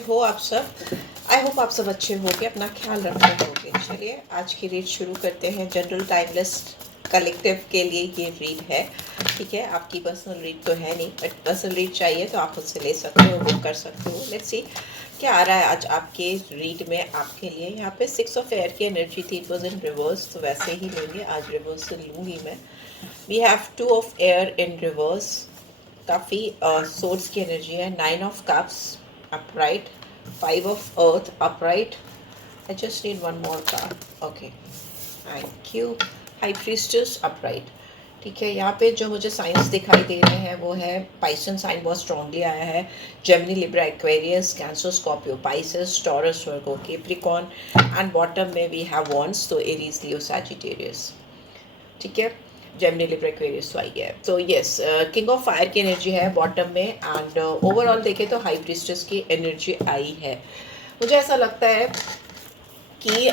हो आप सब। आई होप आप सब अच्छे होंगे, अपना ख्याल रख रहे होंगे। चलिए आज की रीड शुरू करते हैं। जनरल टाइमलेस कलेक्टिव के लिए ये रीड है, ठीक है। आपकी पर्सनल रीड तो है नहीं, बट पर्सनल रीड चाहिए तो आप मुझसे ले सकते हो, वो कर सकते हो। लेट्स सी क्या आ रहा है आज आपके रीड में आपके लिए। यहाँ पे 6 ऑफ एयर की एनर्जी थी, इट वॉज इन रिवर्स, तो वैसे ही लेंगे, आज रिवर्स से लूँगी मैं। We have 2 of air in reverse, काफ़ी सोर्स की एनर्जी है। 9 of cups upright, 5 of earth upright. I just need one more card. Okay, thank you. High priestess upright. ठीक है, यहाँ पे जो मुझे साइंस दिखाई दे रहे हैं वो है पाइसन साइन बहुत स्ट्रांगली आया है। Gemini, Libra, Aquarius, cancer, Scorpio, Pisces, taurus, Virgo, Capricorn and bottom में वी हैव वॉन्स, तो एरीज, लियो, सैजिटेरियस। ठीक है, जेमिनी, लिब्रा, एक्वेरियस तो आई है। तो यस, किंग ऑफ फायर की एनर्जी है बॉटम में, एंड ओवरऑल देखें तो हाई प्रीस्टेस की एनर्जी आई है। मुझे ऐसा लगता है कि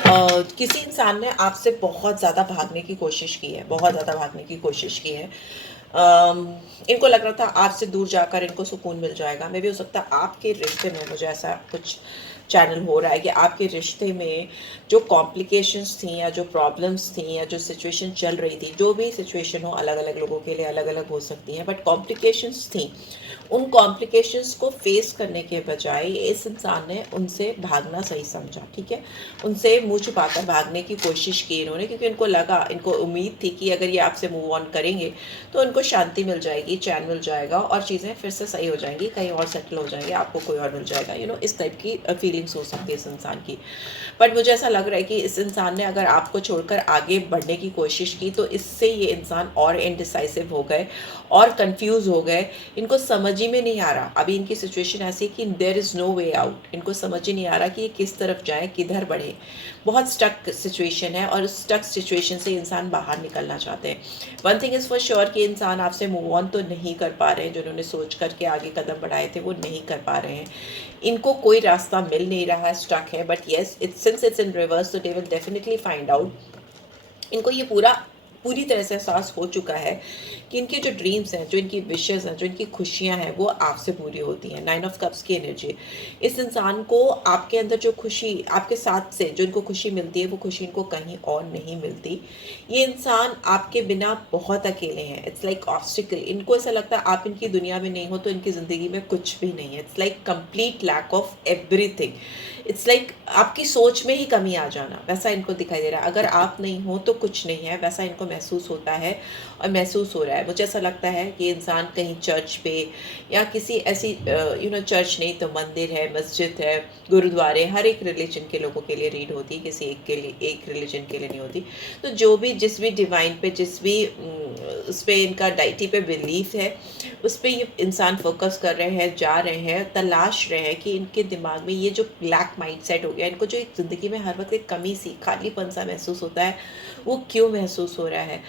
किसी इंसान ने आपसे बहुत ज़्यादा भागने की कोशिश की है, बहुत ज़्यादा भागने की कोशिश की है। इनको लग रहा था आपसे दूर जाकर इनको सुकून मिल जाएगा। मे भी हो सकता है आपके रिश्ते में, मुझे ऐसा कुछ चैनल हो रहा है कि आपके रिश्ते में जो कॉम्प्लिकेशंस थी या जो प्रॉब्लम्स थी या जो सिचुएशन चल रही थी, जो भी सिचुएशन हो, अलग अलग लोगों के लिए अलग अलग हो सकती हैं, बट कॉम्प्लिकेशंस थी। उन कॉम्प्लिकेशंस को फेस करने के बजाय इस इंसान ने उनसे भागना सही समझा। ठीक है, उनसे मुंह छुपाकर भागने की कोशिश की इन्होंने, क्योंकि इनको लगा, इनको उम्मीद थी कि अगर ये आपसे मूव ऑन करेंगे तो इनको शांति मिल जाएगी, चैन मिल जाएगा और चीज़ें फिर से सही हो जाएंगी, कहीं और सेटल हो जाएंगे, आपको कोई और मिल जाएगा। इस टाइप की फीलिंग्स हो सकती है इस इंसान की। बट मुझे ऐसा लग रहा है कि इस इंसान ने अगर आपको छोड़कर आगे बढ़ने की कोशिश की तो इससे ये इंसान और इनडिसाइसिव हो गए और कंफ्यूज हो गए। इनको समझ ही में नहीं आ रहा, अभी इनकी सिचुएशन ऐसी है कि there is no way out. इनको समझ ही नहीं आ रहा कि ये किस तरफ जाए, किधर बढ़े। बहुत स्टक सिचुएशन है और उस स्टक सिचुएशन से इंसान बाहर निकलना चाहते हैं। One thing is for sure कि इंसान आपसे मूव ऑन तो नहीं कर पा रहे हैं, जो उन्होंने सोच करके आगे कदम बढ़ाए थे वो नहीं कर पा रहे हैं। इनको कोई रास्ता मिल नहीं रहा है, स्टक है। But yes, it's since it's in reverse, तो they will definitely find out. इनको ये पूरी तरह से एहसास हो चुका है कि इनके जो ड्रीम्स हैं, जो इनकी विशेज़ हैं, जो इनकी खुशियां हैं, वो आपसे पूरी होती हैं। 9 ऑफ कप्स की एनर्जी, इस इंसान को आपके अंदर जो खुशी, आपके साथ से जो इनको खुशी मिलती है, वो खुशी इनको कहीं और नहीं मिलती। ये इंसान आपके बिना बहुत अकेले हैं। It's like obstacle. इनको ऐसा लगता है आप इनकी दुनिया में नहीं हो तो इनकी ज़िंदगी में कुछ भी नहीं है। It's like complete lack of everything. It's like आपकी सोच में ही कमी आ जाना, वैसा इनको दिखाई दे रहा है। अगर आप नहीं हो तो कुछ नहीं है, वैसा इनको महसूस होता है और महसूस हो रहा है। मुझे ऐसा लगता है कि इंसान कहीं चर्च पे या किसी ऐसी चर्च नहीं तो मंदिर है, मस्जिद है, गुरुद्वारे, हर एक रिलीजन के लोगों के लिए रीड होती है, किसी एक के लिए, एक रिलीजन के लिए नहीं होती। तो जो भी, जिस भी डिवाइन पे, जिस भी उस पर इनका डाइटी पे बिलीफ है, उस पर ये इंसान फोकस कर रहे हैं, जा रहे हैं, तलाश रहे हैं कि इनके दिमाग में ये जो ब्लैक माइंडसेट हो गया, इनको जो एक ज़िंदगी में हर वक्त एक कमी सी, खालीपन सा महसूस होता है, वो क्यों महसूस हो रहा है।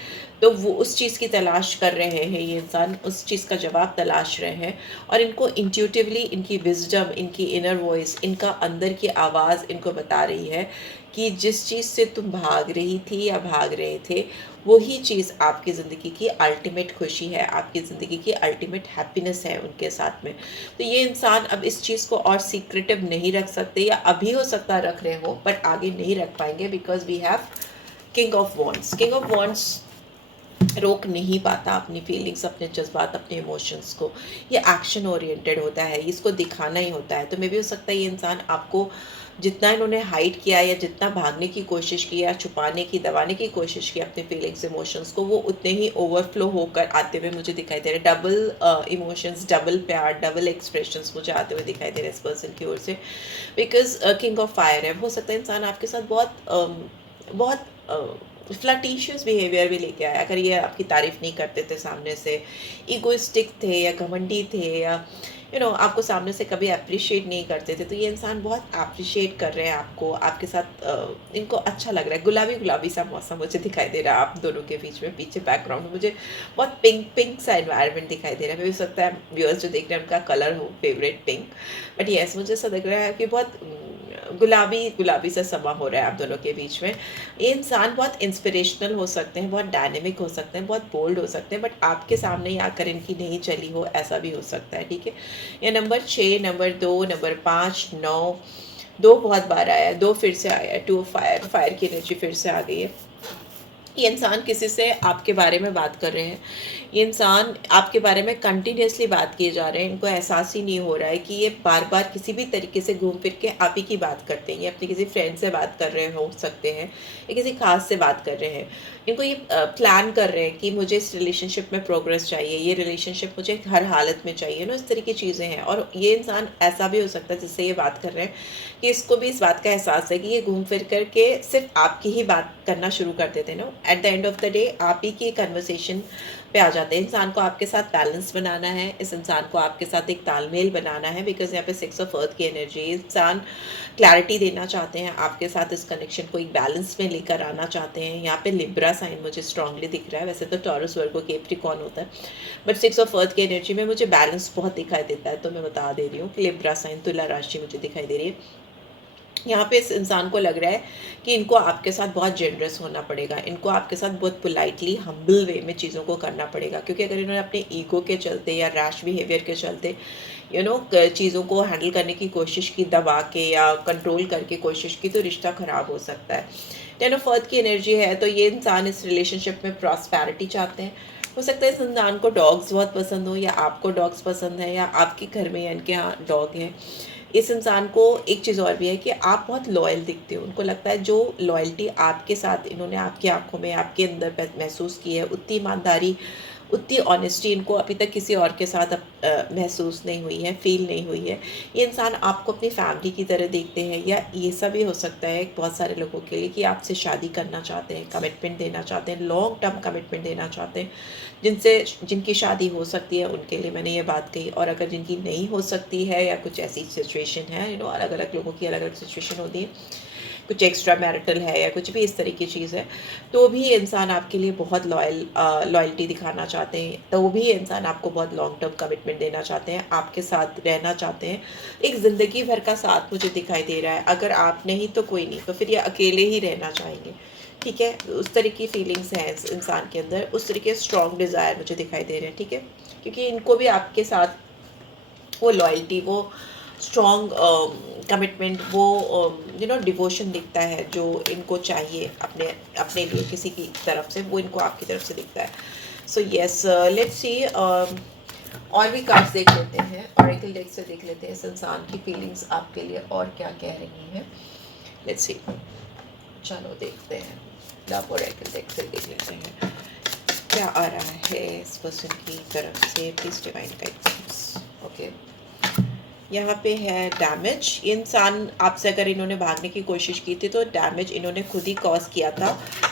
तो वो उस चीज़ की तलाश कर रहे हैं, ये इंसान उस चीज़ का जवाब तलाश रहे हैं। और इनको इंट्यूटिवली इनकी विजडम, इनकी इनर वॉइस, इनका अंदर की आवाज़ इनको बता रही है कि जिस चीज़ से तुम भाग रही थी या भाग रहे थे, वही चीज़ आपकी ज़िंदगी की अल्टीमेट खुशी है, आपकी ज़िंदगी की अल्टीमेट हैप्पीनेस है उनके साथ में। तो ये इंसान अब इस चीज़ को और सीक्रेटिव नहीं रख सकते, या अभी हो सकता रख रहे हो बट आगे नहीं रख पाएंगे, because we have king of wands. King of wands रोक नहीं पाता अपनी फीलिंग्स, अपने जज्बात, अपने इमोशंस को। ये एक्शन ओरिएंटेड होता है, इसको दिखाना ही होता है। तो मे भी हो सकता है ये इंसान आपको जितना इन्होंने हाइड किया या जितना भागने की कोशिश की या छुपाने की, दबाने की कोशिश की अपने फीलिंग्स, इमोशंस को, वो उतने ही ओवरफ्लो होकर आते हुए मुझे दिखाई दे रहे हैं। डबल इमोशंस, डबल प्यार, डबल एक्सप्रेशंस मुझे आते हुए दिखाई दे रहे हैं इस पर्सन की ओर से। बिकॉज किंग ऑफ फायर है। हो सकता है इंसान आपके साथ बहुत फ्लर्टिशियस बिहेवियर भी लेके आया। अगर ये आपकी तारीफ नहीं करते थे सामने से, ईगोइस्टिक थे या घमंडी थे, या आपको सामने से कभी अप्रिशिएट नहीं करते थे, तो ये इंसान बहुत अप्रिशिएट कर रहे हैं आपको, आपके साथ इनको अच्छा लग रहा है। गुलाबी गुलाबी सा मौसम मुझे दिखाई दे रहा है आप दोनों के बीच में। पीछे बैकग्राउंड में मुझे बहुत पिंक पिंक सा एनवायरनमेंट दिखाई दे रहा है। हो सकता है व्यूअर्स जो देख रहे हैं उनका कलर हो फेवरेट पिंक, बट येस, मुझे ऐसा लग रहा है कि बहुत गुलाबी गुलाबी सा समा हो रहा है आप दोनों के बीच में। ये इंसान बहुत इंस्पिरेशनल हो सकते हैं, बहुत डायनेमिक हो सकते हैं, बहुत बोल्ड हो सकते हैं, बट आपके सामने ही आकर इनकी नहीं चली हो, ऐसा भी हो सकता है। ठीक है, ये नंबर 6, नंबर 2, नंबर 5, 9, 2 बहुत बार आया है, 2 फिर से आया है, 2 फायर, फायर की एनर्जी फिर से आ गई है। ये इंसान किसी से आपके बारे में बात कर रहे हैं, ये इंसान आपके बारे में कंटिन्यूसली बात किए जा रहे हैं, इनको एहसास ही नहीं हो रहा है कि ये बार बार किसी भी तरीके से घूम फिर के आप ही की बात करते हैं। ये अपने किसी फ्रेंड से बात कर रहे हो सकते हैं या किसी खास से बात कर रहे हैं। इनको ये प्लान कर रहे हैं कि मुझे इस रिलेशनशिप में प्रोग्रेस चाहिए, ये रिलेशनशिप मुझे हर हालत में चाहिए ना, इस तरह की चीज़ें हैं। और ये इंसान ऐसा भी हो सकता है जिससे ये बात कर रहे हैं कि इसको भी इस बात का एहसास है कि ये घूम फिर कर के सिर्फ आपकी ही बात करना शुरू कर देते हैं ना। At the end of the day आप ही की कन्वर्सेशन पे आ जाते हैं। इंसान को आपके साथ बैलेंस बनाना है, इस इंसान को आपके साथ एक तालमेल बनाना है, बिकॉज यहाँ पे 6 ऑफ अर्थ की एनर्जी, इंसान क्लैरिटी देना चाहते हैं आपके साथ, इस कनेक्शन को एक बैलेंस में लेकर आना चाहते हैं। यहाँ पे लिब्रा साइन मुझे स्ट्रांगली दिख रहा है, वैसे तो टॉरस, वर्गो, कैप्रिकॉर्न होता है, बट 6 ऑफ अर्थ की एनर्जी में मुझे बैलेंस बहुत दिखाई देता है। तो मैं बता दे रही हूँ कि लिब्रा साइन, तुला राशि मुझे दिखाई दे रही है। यहाँ पे इस इंसान को लग रहा है कि इनको आपके साथ बहुत जेनरस होना पड़ेगा, इनको आपके साथ बहुत पोलाइटली हम्बल वे में चीज़ों को करना पड़ेगा, क्योंकि अगर इन्होंने अपने ईगो के चलते या रैश बिहेवियर के चलते चीज़ों को हैंडल करने की कोशिश की, दबा के या कंट्रोल करके कोशिश की, तो रिश्ता ख़राब हो सकता है। 10 ऑफ अर्थ की एनर्जी है, तो ये इंसान इस रिलेशनशिप में प्रॉस्पेरिटी चाहते हैं। हो सकता है इस इंसान को डॉग्स बहुत पसंद हो, या आपको डॉग्स पसंद है, या आपके घर में या इनके यहाँ डॉग है। इस इंसान को एक चीज़ और भी है कि आप बहुत लॉयल दिखते हो, उनको लगता है जो लॉयल्टी आपके साथ इन्होंने आपकी आंखों में, आपके अंदर महसूस की है, उतनी ईमानदारी, उतनी ऑनेस्टी इनको अभी तक किसी और के साथ महसूस नहीं हुई है, फील नहीं हुई है। ये इंसान आपको अपनी फैमिली की तरह देखते हैं, या ये सब भी हो सकता है बहुत सारे लोगों के लिए कि आपसे शादी करना चाहते हैं, कमिटमेंट देना चाहते हैं, लॉन्ग टर्म कमिटमेंट देना चाहते हैं। जिनकी शादी हो सकती है उनके लिए मैंने ये बात कही, और अगर जिनकी नहीं हो सकती है या कुछ ऐसी सिचुएशन है, अलग अलग लोगों की अलग अलग सिचुएशन होती है, कुछ एक्स्ट्रा मैरिटल है या कुछ भी इस तरह की चीज़ है, तो भी इंसान आपके लिए बहुत लॉयल्टी दिखाना चाहते हैं, तो भी इंसान आपको बहुत लॉन्ग टर्म कमिटमेंट देना चाहते हैं, आपके साथ रहना चाहते हैं, एक ज़िंदगी भर का साथ मुझे दिखाई दे रहा है। अगर आप नहीं तो कोई नहीं, तो फिर ये अकेले ही रहना चाहेंगे। ठीक है, उस तरह की फीलिंग्स हैं इस इंसान के अंदर, उस तरह के स्ट्रॉन्ग डिज़ायर मुझे दिखाई दे रहे हैं। ठीक है, क्योंकि इनको भी आपके साथ वो लॉयल्टी, वो स्ट्रॉन्ग कमिटमेंट, वो डिवोशन दिखता है जो इनको चाहिए अपने अपने लिए किसी की तरफ से, वो इनको आपकी तरफ से दिखता है। सो येस, लेट्स सी, और भी कार्ड्स देख लेते हैं, ऑरेकल डेक से देख लेते हैं इस इंसान की फीलिंग्स आपके लिए और क्या कह रही हैं। लेट्स सी, चलो देखते हैं, लव ऑरेकल डेक से देख लेते हैं क्या आ रहा है इस पर्सन की तरफ से। Please divine guidance. ओके, यहाँ पे है डैमेज। इंसान आपसे अगर इन्होंने भागने की कोशिश की थी तो डैमेज इन्होंने खुद ही कॉज किया था।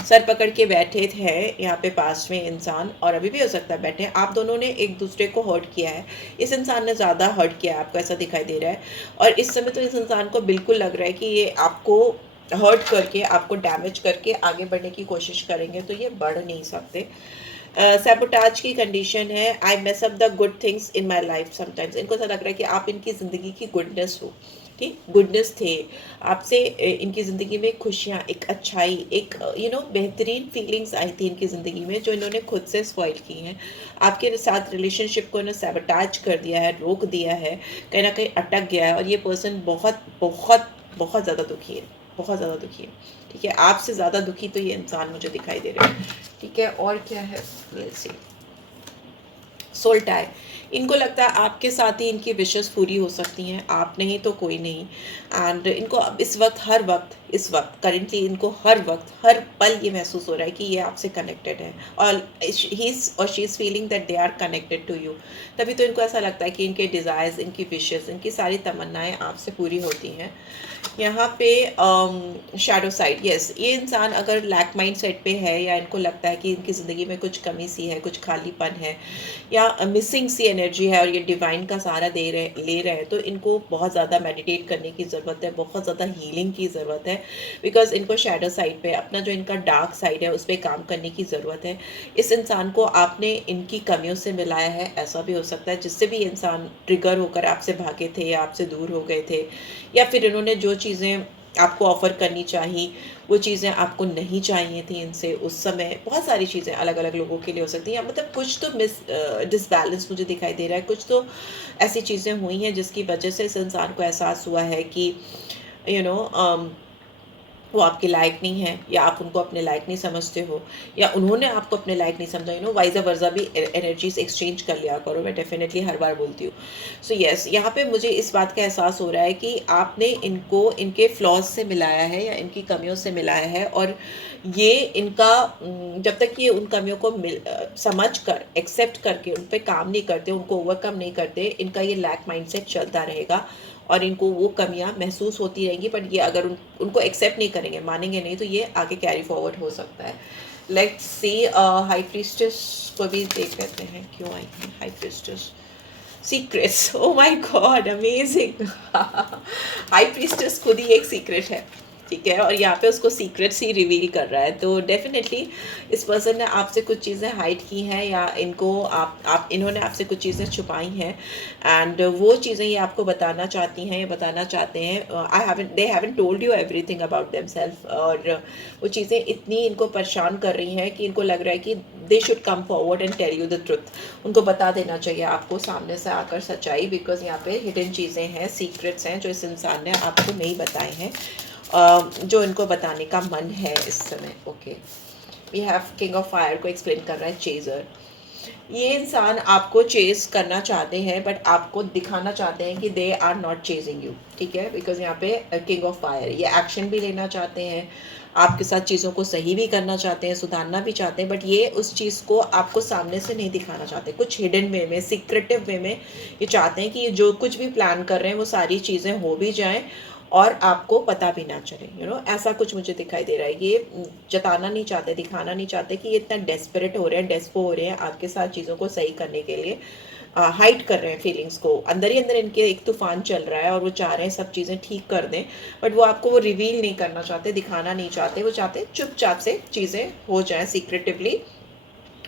सर पकड़ के बैठे थे यहाँ पे पास में इंसान, और अभी भी हो सकता है बैठे। आप दोनों ने एक दूसरे को हर्ट किया है, इस इंसान ने ज़्यादा हर्ट किया है आपको, ऐसा दिखाई दे रहा है। और इस समय तो इस इंसान को बिल्कुल लग रहा है कि ये आपको हर्ट करके, आपको डैमेज करके आगे बढ़ने की कोशिश करेंगे, तो ये बढ़ नहीं सकते। सैबोटाज की कंडीशन है, I mess up the good things in my life sometimes. इनको ऐसा लग रहा है कि आप इनकी ज़िंदगी की गुडनेस हो, ठीक, गुडनेस थे आपसे, इनकी ज़िंदगी में खुशियाँ, एक अच्छाई, एक बेहतरीन फीलिंग्स आई थी इनकी ज़िंदगी में, जो इन्होंने खुद से स्पॉइल की हैं। आपके साथ रिलेशनशिप को इन्होंने सैबोटाज कर दिया है, रोक दिया है, कहीं ना कहीं अटक गया है, और ये पर्सन बहुत बहुत बहुत ज़्यादा दुखी है, बहुत ज़्यादा दुखी है। ठीक है, आपसे ज़्यादा दुखी तो ये इंसान मुझे दिखाई दे रहा है। ठीक है, और क्या है, लेट्स सी, सोल टाई। इनको लगता है आपके साथ ही इनकी विशेस पूरी हो सकती हैं, आप नहीं तो कोई नहीं। एंड इनको अब इस वक्त करेंटली इनको हर वक्त, हर पल ये महसूस हो रहा है कि ये आपसे कनेक्टेड है, और ही इज़ और she is feeling that they are connected to you. तभी तो इनको ऐसा लगता है कि इनके डिज़ायर्स, इनकी विशेस, इनकी सारी तमन्नाएं आपसे पूरी होती हैं। यहाँ पे शैडो साइड, यस, ये इंसान अगर लैक माइंड सेट पे है, या इनको लगता है कि इनकी ज़िंदगी में कुछ कमी सी है, कुछ खालीपन है, या मिसिंग सी एनर्जी है और ये डिवाइन का सहारा ले रहे हैं, तो इनको बहुत ज़्यादा मेडिटेट करने की ज़रूरत है, बहुत ज़्यादा हीलिंग की ज़रूरत है, बिकॉज इनको शैडो साइड पे अपना जो इनका डार्क साइड है उस पर काम करने की ज़रूरत है। इस इंसान को आपने इनकी कमियों से मिलाया है, ऐसा भी हो सकता है, जिससे भी इंसान ट्रिगर होकर आपसे भागे थे या आपसे दूर हो गए थे, या फिर इन्होंने जो चीज़ें आपको ऑफ़र करनी चाहिए वो चीज़ें आपको नहीं चाहिए थी इनसे उस समय। बहुत सारी चीज़ें अलग अलग लोगों के लिए हो सकती हैं, मतलब कुछ तो डिसबैलेंस मुझे दिखाई दे रहा है, कुछ तो ऐसी चीज़ें हुई हैं जिसकी वजह से इस इंसान को एहसास हुआ है कि यू नो वो आपके लायक नहीं है, या आप उनको अपने लायक नहीं समझते हो, या उन्होंने आपको अपने लायक नहीं समझा। वाइज़ वर्सा भी एनर्जीज एक्सचेंज कर लिया करो, मैं डेफिनेटली हर बार बोलती हूँ। सो यस, यहाँ पे मुझे इस बात का एहसास हो रहा है कि आपने इनको इनके फ्लॉज से मिलाया है या इनकी कमियों से मिलाया है, और ये इनका जब तक ये उन कमियों को समझ कर एक्सेप्ट करके उन पर काम नहीं करते, उनको ओवरकम नहीं करते, इनका ये लैक माइंडसेट चलता रहेगा और इनको वो कमियां महसूस होती रहेंगी। बट ये अगर उनको एक्सेप्ट नहीं करेंगे, मानेंगे नहीं, तो ये आगे कैरी फॉरवर्ड हो सकता है। लेट्स सी, हाई प्रीस्टेस को भी देख लेते हैं क्यों आई है high priestess. Secrets, oh my God, amazing. High priestess खुद ही एक सीक्रेट है, ठीक है, और यहाँ पे उसको सीक्रेट्स ही रिवील कर रहा है। तो डेफिनेटली इस पर्सन ने आपसे कुछ चीज़ें हाइड की हैं, या इनको इन्होंने आपसे कुछ चीज़ें छुपाई हैं, एंड वो चीज़ें ये आपको बताना चाहती हैं या बताना चाहते हैं। They haven't told you everything about themselves, और वो चीज़ें इतनी इनको परेशान कर रही हैं कि इनको लग रहा है कि they should come forward and tell you the truth. उनको बता देना चाहिए आपको सामने से आकर सच्चाई, बिकॉज यहाँ पे हिडन चीज़ें हैं, सीक्रेट्स हैं जो इस इंसान ने आपको नहीं बताए हैं, जो इनको बताने का मन है इस समय। Okay, we have king of fire को एक्सप्लेन कर रहा है चेजर। ये इंसान आपको चेज करना चाहते हैं, बट आपको दिखाना चाहते हैं कि they are not chasing you, ठीक है, बिकॉज यहाँ पे किंग ऑफ फायर, ये एक्शन भी लेना चाहते हैं, आपके साथ चीज़ों को सही भी करना चाहते हैं, सुधारना भी चाहते हैं, बट ये उस चीज़ को आपको सामने से नहीं दिखाना चाहते। कुछ हिडन वे में, सीक्रेटिव वे में ये चाहते हैं कि ये जो कुछ भी प्लान कर रहे हैं वो सारी चीज़ें हो भी जाएं और आपको पता भी ना चले। ऐसा कुछ मुझे दिखाई दे रहा है। ये जताना नहीं चाहते, दिखाना नहीं चाहते कि ये इतना डेस्परेट हो रहे हैं, डेस्पो हो रहे हैं आपके साथ चीज़ों को सही करने के लिए, हाइड कर रहे हैं फीलिंग्स को। अंदर ही अंदर इनके एक तूफान चल रहा है और वो चाह रहे हैं सब चीज़ें ठीक कर दें, बट वो आपको वो रिवील नहीं करना चाहते, दिखाना नहीं चाहते। वो चाहते चुपचाप से चीज़ें हो जाएं सीक्रेटिवली,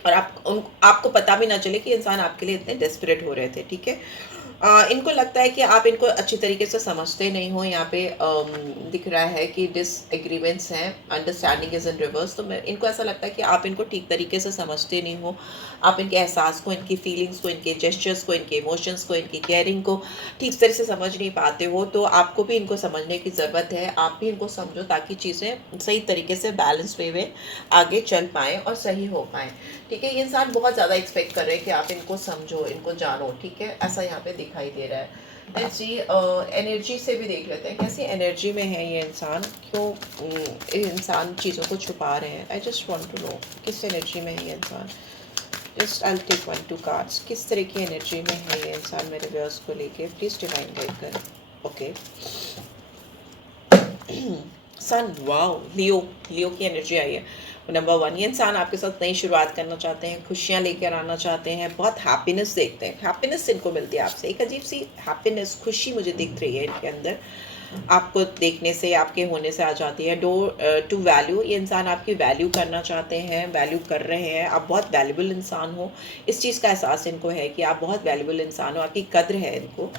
और आपको पता भी ना चले कि इंसान आपके लिए इतने डेस्परेट हो रहे थे, ठीक है। इनको लगता है कि आप इनको अच्छी तरीके से समझते नहीं हो। यहाँ पे दिख रहा है कि डिसएग्रीमेंट्स हैं, अंडरस्टैंडिंग इज इन रिवर्स। तो इनको ऐसा लगता है कि आप इनको ठीक तरीके से समझते नहीं हो, आप इनके एहसास को, इनकी फीलिंग्स को, इनके जेस्चर्स को, इनके इमोशंस को, इनकी केयरिंग को ठीक तरह से समझ नहीं पाते हो। तो आपको भी इनको समझने की ज़रूरत है, आप भी इनको समझो, ताकि चीज़ें सही तरीके से बैलेंस वे में आगे चल पाएँ और सही हो पाएँ, ठीक है। ये इंसान बहुत ज़्यादा एक्सपेक्ट कर रहे हैं कि आप इनको समझो, इनको जानो, ठीक है, ऐसा यहाँ पे दिखाई दे रहा है। लेट्स सी, एनर्जी से भी देख लेते हैं कैसी एनर्जी में है ये इंसान, क्यों इंसान चीज़ों को छुपा रहे हैं। I just want to know किस एनर्जी में है ये इंसान। जस्ट आई टेक 1-2 कार्ड्स, किस तरह की एनर्जी में है ये इंसान मेरे व्यूअर्स को लेके, प्लीज़ डिवाइन गाइड करें। ओके, सन, वाओ, लियो की एनर्जी आई है। नंबर 1, ये इंसान आपके साथ नई शुरुआत करना चाहते हैं, खुशियाँ लेकर आना चाहते हैं, बहुत हैप्पीनेस देखते हैं, हैप्पीनेस इनको मिलती है आपसे, एक अजीब सी हैप्पीनेस, खुशी मुझे दिख रही है इनके अंदर, आपको देखने से, आपके होने से आ जाती है। टू वैल्यू, ये इंसान आपकी वैल्यू करना चाहते हैं, वैल्यू कर रहे हैं, आप बहुत वैल्यूबल इंसान हो, इस चीज़ का एहसास इनको है कि आप बहुत वैल्यूबल इंसान हो, आपकी कद्र है इनको।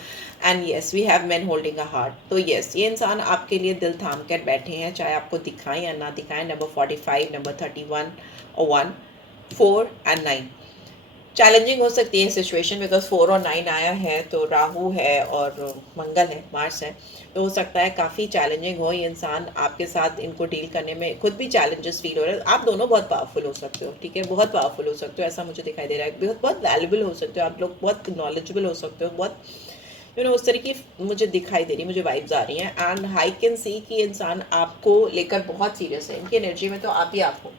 And yes, we have man holding a heart. तो येस, ये इंसान आपके लिए दिल थाम कर बैठे हैं, चाहे आपको दिखाएं या ना दिखाएं। नंबर 45, नंबर 31 और 1, 4 एंड 9 चैलेंजिंग हो सकती है सिचुएशन, बिकॉज 4 और 9 आया है, तो राहु है और मंगल है, मार्स है, तो हो सकता है काफ़ी चैलेंजिंग हो। ये इंसान आपके साथ इनको डील करने में खुद भी चैलेंजेस फील हो रहे हैं। आप दोनों बहुत पावरफुल हो सकते हो, ठीक है, बहुत पावरफुल हो सकते हो, ऐसा मुझे दिखाई दे रहा है। बहुत वैल्यूबल हो सकते हो आप लोग, बहुत नॉलेजेबल हो सकते हो, बहुत उस तरह की मुझे दिखाई दे रही, मुझे वाइब्स आ रही हैं। एंड आई कैन सी कि इंसान आपको लेकर बहुत सीरियस है, इनकी एनर्जी में तो आप ही आप हो,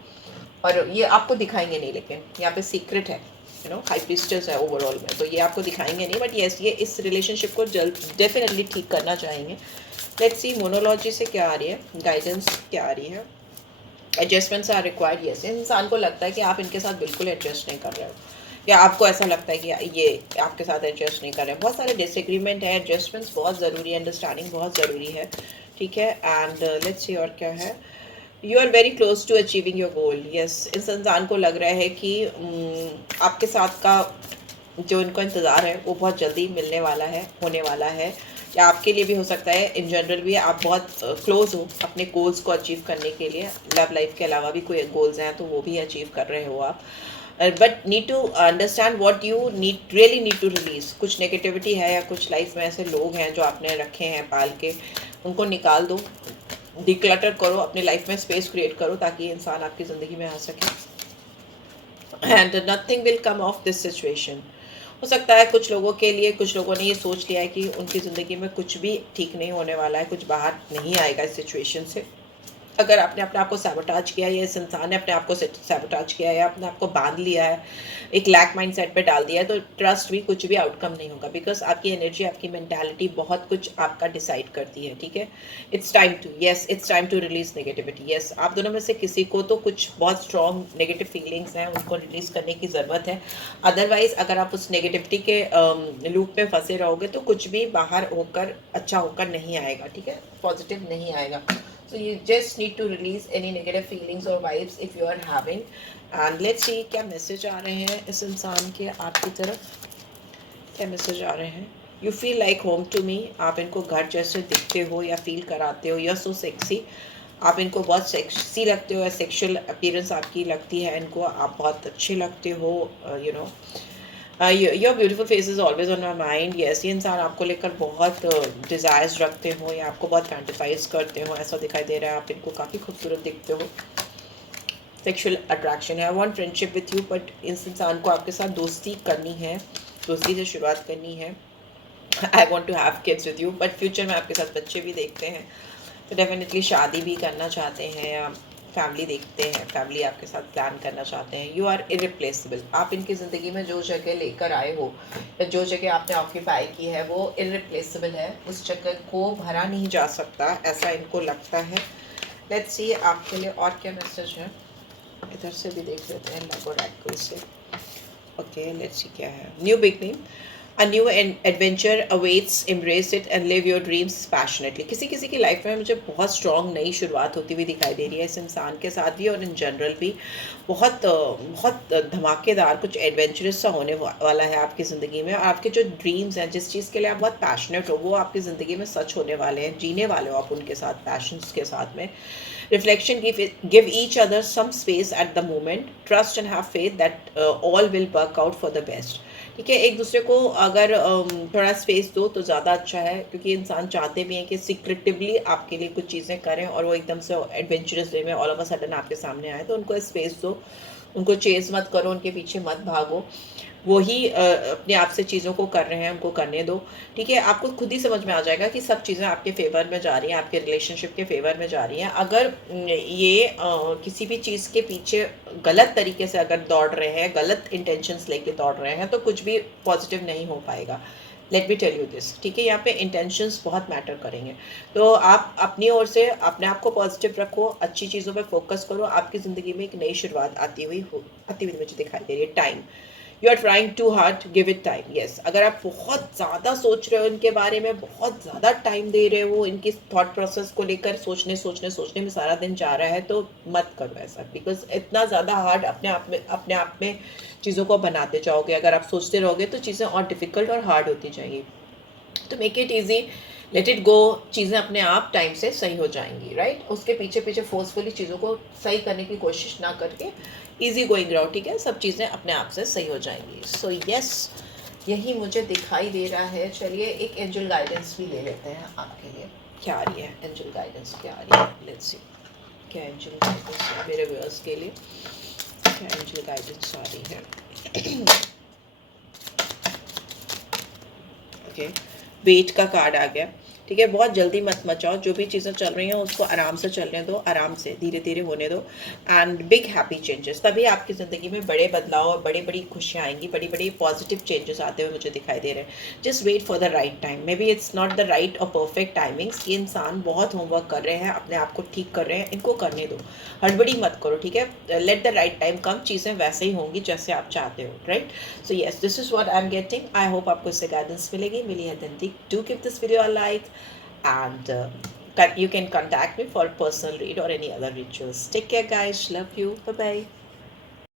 और ये आपको दिखाएंगे नहीं, लेकिन यहाँ पे सीक्रेट है, हाई प्रीस्टेस है ओवरऑल में, तो ये आपको दिखाएंगे नहीं, बट येस, ये इस रिलेशनशिप को जल्द डेफिनेटली ठीक करना चाहेंगे। लेट्स सी मोनोलॉजी से क्या आ रही है, गाइडेंस क्या आ रही है। एडजस्टमेंट्स आर रिक्वायर्ड, येस, इंसान को लगता है कि आप इनके साथ बिल्कुल एडजस्ट नहीं कर रहे हो, या आपको ऐसा लगता है कि ये आपके साथ एडजस्ट नहीं कर रहे हैं। बहुत सारे डिसएग्रीमेंट है, एडजस्टमेंट्स बहुत ज़रूरी है, अंडरस्टैंडिंग बहुत ज़रूरी है, ठीक है। एंड लेट्स सी और क्या है। You are very close to achieving your goal. Yes, इस इंसान को लग रहा है कि आपके साथ का जो इनको इंतज़ार है वो बहुत जल्दी मिलने वाला है, होने वाला है, या आपके लिए भी हो सकता है, इन जनरल भी आप बहुत क्लोज हो अपने गोल्स को अचीव करने के लिए। लव लाइफ के अलावा भी कोई गोल्स हैं तो वो भी अचीव कर रहे हो आप। But need to understand what you need, really need to release. कुछ नेगेटिविटी है या कुछ लाइफ में ऐसे लोग हैं जो आपने रखे हैं पाल के, उनको निकाल दो, डिक्लटर करो, अपने लाइफ में स्पेस क्रिएट करो ताकि इंसान आपकी ज़िंदगी में आ सके। And nothing will come of this situation. हो सकता है कुछ लोगों के लिए, कुछ लोगों ने ये सोच लिया है कि उनकी ज़िंदगी में कुछ भी ठीक नहीं होने वाला है, कुछ बाहर नहीं आएगा इस सिचुएशन से। अगर आपने अपने आप को सैबोटाज किया है, या इस इंसान ने अपने आप को सैबोटाज किया है, या अपने आप को बांध लिया है, एक लैक माइंडसेट पे डाल दिया है, तो ट्रस्ट भी कुछ भी आउटकम नहीं होगा। बिकॉज आपकी एनर्जी, आपकी मेंटालिटी बहुत कुछ आपका डिसाइड करती है, ठीक है। It's time to, yes it's time to release negativity. Yes, आप दोनों में से किसी को तो कुछ बहुत स्ट्रॉन्ग नेगेटिव फीलिंग्स हैं, उनको रिलीज करने की ज़रूरत है। अदरवाइज अगर आप उस नेगेटिविटी के लूप में फंसे रहोगे तो कुछ भी बाहर होकर अच्छा होकर नहीं आएगा, ठीक है, पॉजिटिव नहीं आएगा। So you just need to release any negative feelings or vibes if you are having. And let's see क्या मैसेज आ रहे हैं इस इंसान के आपकी तरफ, क्या मैसेज आ रहे हैं। You feel like home to me, आप इनको घर जैसे दिखते हो या फील कराते हो। You're so sexy, आप इनको बहुत सेक्सी लगते हो, या सेक्सुअल अपीयरेंस आपकी लगती है इनको, आप बहुत अच्छे लगते हो, you know. Your beautiful face is always on my mind. Yes, ये इंसान आपको लेकर बहुत डिज़ायर्स रखते हो या आपको बहुत फैंटिसाइज करते हो, ऐसा दिखाई दे रहा है। आप इनको काफ़ी खूबसूरत दिखते हो, सेक्शुअल अट्रैक्शन है। I want friendship with you, but इस इंसान को आपके साथ दोस्ती करनी है, दोस्ती से शुरुआत करनी है। I want to have kids with you, but future में आपके साथ बच्चे भी देखते हैं, तो डेफिनेटली शादी भी करना चाहते हैं, या फैमिली देखते हैं, फैमिली आपके साथ प्लान करना चाहते हैं। यू आर इरिप्लेसेबल, आप इनकी ज़िंदगी में जो जगह लेकर आए हो या जो जगह आपने ऑक्यूपाई की है वो इरिप्लेसेबल है, उस जगह को भरा नहीं जा सकता, ऐसा इनको लगता है। लेट्स सी आपके लिए और क्या मैसेज है, इधर से भी देख लेते हैं लव ओरेकल से। ओके, लेट्स सी क्या है। New beginning, A new adventure awaits, embrace it and live your dreams passionately। किसी किसी की लाइफ में मुझे बहुत स्ट्रॉन्ग नई शुरुआत होती हुई दिखाई दे रही है इस इंसान के साथ भी, और इन जनरल भी बहुत बहुत धमाकेदार कुछ एडवेंचरस सा होने वाला है आपकी ज़िंदगी में। और आपके जो ड्रीम्स हैं, जिस चीज़ के लिए आप बहुत पैशनेट हो, वो आपकी ज़िंदगी में सच होने वाले हैं, जीने वाले हो आप उनके साथ, पैशंस के साथ में। Reflection, give each other some space at the moment, trust and have faith that all will work out for the best। ठीक है, एक दूसरे को अगर थोड़ा स्पेस दो तो ज़्यादा अच्छा है, क्योंकि इंसान चाहते भी हैं कि सीक्रेटिवली आपके लिए कुछ चीज़ें करें, और वो एकदम से एडवेंचरस वे में ऑल ऑफ अ सडन आपके सामने आए, तो उनको स्पेस दो, उनको चेस मत करो, उनके पीछे मत भागो, वो ही अपने आप से चीज़ों को कर रहे हैं, उनको करने दो, ठीक है। आपको खुद ही समझ में आ जाएगा कि सब चीज़ें आपके फेवर में जा रही हैं, आपके रिलेशनशिप के फेवर में जा रही हैं। अगर ये किसी भी चीज़ के पीछे गलत तरीके से अगर दौड़ रहे हैं, गलत इंटेंशंस लेके दौड़ रहे हैं, तो कुछ भी पॉजिटिव नहीं हो पाएगा। Let me tell you this, ठीक है, यहाँ पे इंटेंशंस बहुत मैटर करेंगे। तो आप अपनी ओर से अपने आप को पॉजिटिव रखो, अच्छी चीज़ों पे फोकस करो, आपकी ज़िंदगी में एक नई शुरुआत आती हुई मुझे दिखाई दे रही है। Time, you are trying too hard, give it time. Yes, अगर आप बहुत ज़्यादा सोच रहे हो इनके बारे में, बहुत ज़्यादा टाइम दे रहे हो इनकी थॉट प्रोसेस को लेकर, सोचने में सारा दिन जा रहा है, तो मत करो ऐसा। बिकॉज इतना ज़्यादा हार्ड अपने आप में चीज़ों को बनाते जाओगे। अगर आप सोचते रहोगे तो चीज़ें और डिफ़िकल्ट और हार्ड होती जाएंगी। तो make it easy, let it go, चीज़ें अपने आप टाइम से सही हो जाएंगी, राइट। उसके पीछे फोर्सफुली चीज़ों को सही करने की कोशिश ना करके इजी गोइंग रहो, ठीक है, सब चीज़ें अपने आप से सही हो जाएंगी। सो यस, यही मुझे दिखाई दे रहा है। चलिए एक एंजल गाइडेंस भी ले लेते हैं आपके लिए, क्या आ रही है एंजल गाइडेंस, क्या आ रही है। लेट्स सी क्या एंजल गाइडेंस है मेरे व्यूअर्स के लिए, क्या एंजल गाइडेंस आ रही है। ओके, वेट का कार्ड आ गया। ठीक है। बहुत जल्दी मत मचाओ, जो भी चीज़ें चल रही हैं उसको आराम से चलने दो, आराम से धीरे धीरे होने दो। एंड बिग हैप्पी चेंजेस, तभी आपकी ज़िंदगी में बड़े बदलाव और बड़ी बड़ी खुशियाँ आएंगी, बड़ी बड़ी पॉजिटिव चेंजेस आते हुए मुझे दिखाई दे रहे हैं। Just wait for the right time, maybe it's not the right और परफेक्ट टाइमिंग्स। ये इंसान बहुत होमवर्क कर रहे हैं, अपने आप को ठीक कर रहे हैं, इनको करने दो, हड़बड़ी मत करो, ठीक है। लेट द राइट टाइम कम, चीज़ें वैसे ही होंगी जैसे आप चाहते हो, right. So yes, this is what I am getting. I hope आपको इससे गाइडेंस मिलेगी, मिली है then do give this video a like, and you can contact me for a personal read or any other rituals. Take care guys, love you, bye bye.